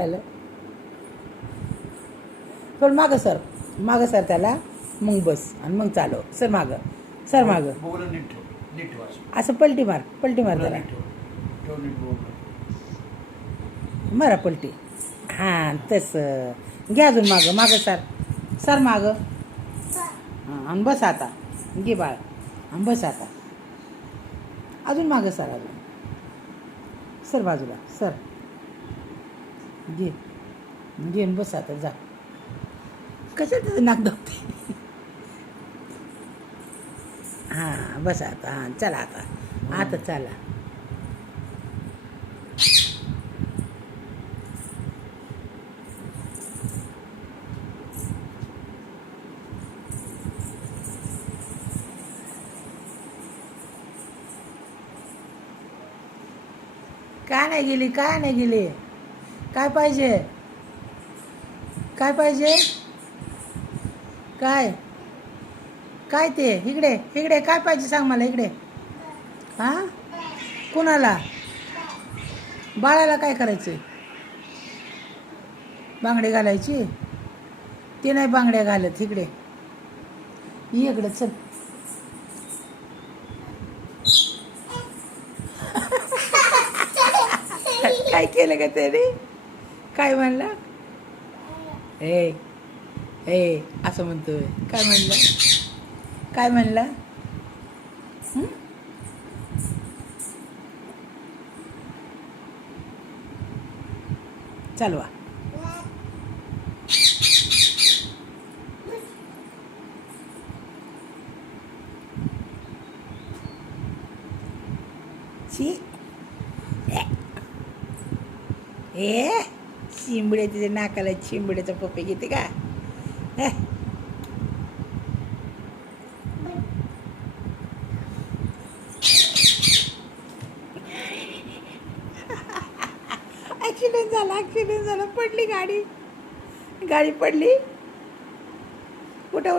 काय आलं? पण मागं सर त्याला, मग बस आणि मग चालव. सर मागं, सर मागं. बोगलं नीट ठेव, नीट ठेव असं. असं पलटी मार त्याला. नीट ठेव, ठेव नीट बोगलं. मारा पलटी. हां तसं. घ्या अजून मागं सर मागं. हां आणि बस आता. घे बाळ आणि बस आता. अजून मागं सर, अजून सर बाजूला सर. घे घेऊन बस आता, जा. कशात त्याचं नाक दाबते? हां बस आता. हां चला आता चला. काय नाही गेली काय पाहिजे काय ते इकडे काय पाहिजे सांग मला. इकडे हां कुणाला? बाळाला काय करायचं? बांगडे घालायची? ते नाही बांगड्या घालत. इकडे इकडे चल. काय केलं का त्याने? काय म्हणला? ए असं म्हणतोय. काय म्हणला? चालवा. चिंबडे तिच्या नाकाला चिंबड्याचा पप्पे घेते का? ॲक्सिडेंट झाला. पडली गाडी पडली. उठा.